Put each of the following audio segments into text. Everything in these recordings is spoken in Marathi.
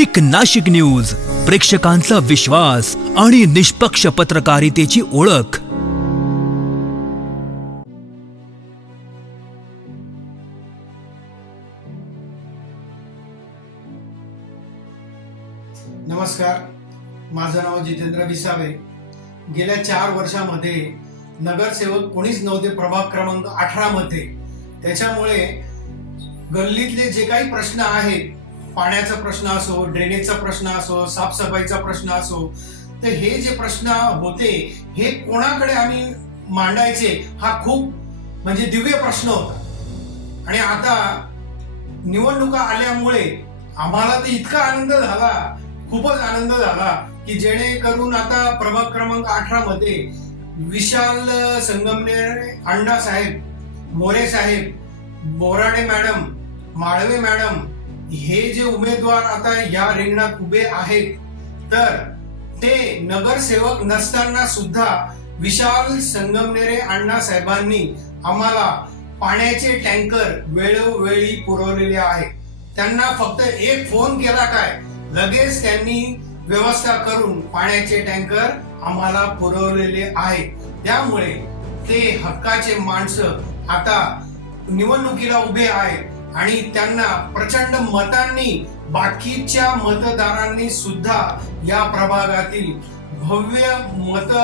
क्लिक नाशिक न्यूज प्रेक्षकांचा विश्वास आणि निष्पक्ष पत्रकारितेची ओळख. नमस्कार. माझं नाव जितेंद्र विसावे. गेल्या चार वर्षामध्ये नगरसेवक कोणीच नव्हते प्रभाग क्रमांक अठरा मध्ये. त्याच्यामुळे गल्लीतले जे काही प्रश्न आहेत पाण्याचा प्रश्न असो ड्रेनेजचा प्रश्न असो साफसफाईचा प्रश्न असो तर हे जे प्रश्न होते हे कोणाकडे आम्ही मांडायचे हा खूप म्हणजे दिव्य प्रश्न होता. आणि आता निवडणुका आल्यामुळे आम्हाला तर इतका आनंद झाला खूपच आनंद झाला की जेणेकरून आता प्रभाग क्रमांक अठरा मध्ये विशाल संगमनेर अण्णा साहेब मोरे साहेब बोराडे मॅडम माळवे मॅडम हे जे उमेदवार आता या रिंगणात उभे आहेत तर ते नगरसेवक नसताना सुद्धा विशाल संगमनेरे अण्णा साहेबांनी आम्हाला पाण्याचे टँकर वेळोवेळी पुरवलेले आहेत त्यांना फक्त एक फोन केला काय? लगेच त्यांनी व्यवस्था करून पाण्याचे टँकर आम्हाला पुरवलेले आहेत त्यामुळे ते हक्काचे माणसं आता निवडणुकीला उभे आहेत. आणि त्यांना प्रचंड मतांनी बाकीच्या मतदारांनी सुद्धा या प्रभागातील भव्य मत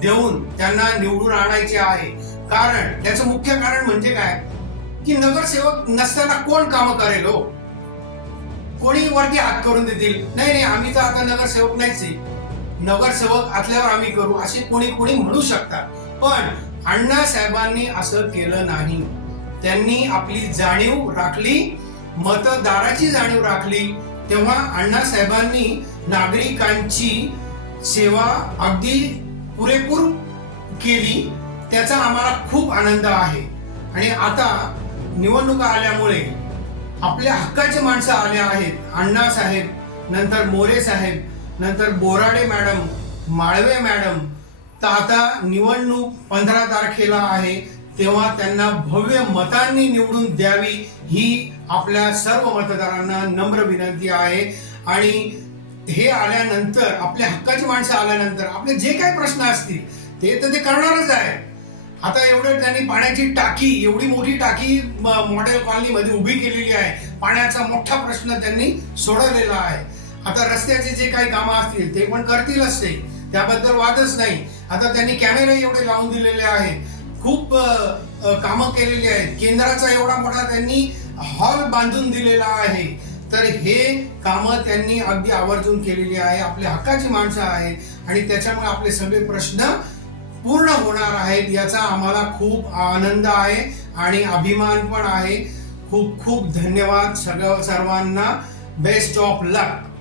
देऊन त्यांना निवडून आणायचे आहे. कारण त्याचं मुख्य कारण म्हणजे काय? की नगरसेवक नसताना कोण काम करेल हो? कोणी वरती हात करून देतील? नाही नाही आम्ही तर आता नगरसेवक नाहीच आहे. नगरसेवक असल्यावर आम्ही करू असे कोणी कोणी म्हणू शकतात. पण अण्णा साहेबांनी असं केलं नाही. त्यांनी आपली जाणीव राखली मतदाराची जाणीव राखली. तेव्हा अण्णा साहेबांनी नागरिकांची सेवा अगदी पुरेपूर केली. त्याचा आम्हाला खूप आनंद आहे. आणि आता निवडणुका आल्यामुळे आपल्या हक्काचे माणसं आले आहेत. अण्णा साहेब नंतर मोरे साहेब नंतर बोराडे मॅडम माळवे मॅडम. तर आता निवडणूक पंधरा तारखेला आहे. तेव्हा त्यांना भव्य मतांनी निवडून द्यावी ही आपल्या सर्व मतदारांना नम्र विनंती आहे. आणि हे आल्यानंतर आपल्या हक्काची माणसं आल्यानंतर आपले जे काही प्रश्न असतील ते तर ते करणारच आहे आता एवढं त्यांनी पाण्याची टाकी एवढी मोठी टाकी मॉडेल कॉलनी मध्ये उभी केलेली आहे. पाण्याचा मोठा प्रश्न त्यांनी सोडवलेला आहे. आता रस्त्याचे जे काही कामं असतील ते पण करतीलच ते. त्याबद्दल वादच नाही. आता त्यांनी कॅमेरे एवढे लावून दिलेले आहेत. खूप कामं केलेली आहेत. केंद्राचा एवढा मोठा त्यांनी हॉल बांधून दिलेला आहे. तर हे कामं त्यांनी अगदी आवर्जून केलेली आहे. आपल्या हक्काची माणसं आहेत आणि त्याच्यामुळे आपले सगळे प्रश्न पूर्ण होणार आहेत याचा आम्हाला खूप आनंद आहे आणि अभिमान पण आहे. खूप खूप धन्यवाद सगळं सर्वांना. Best of luck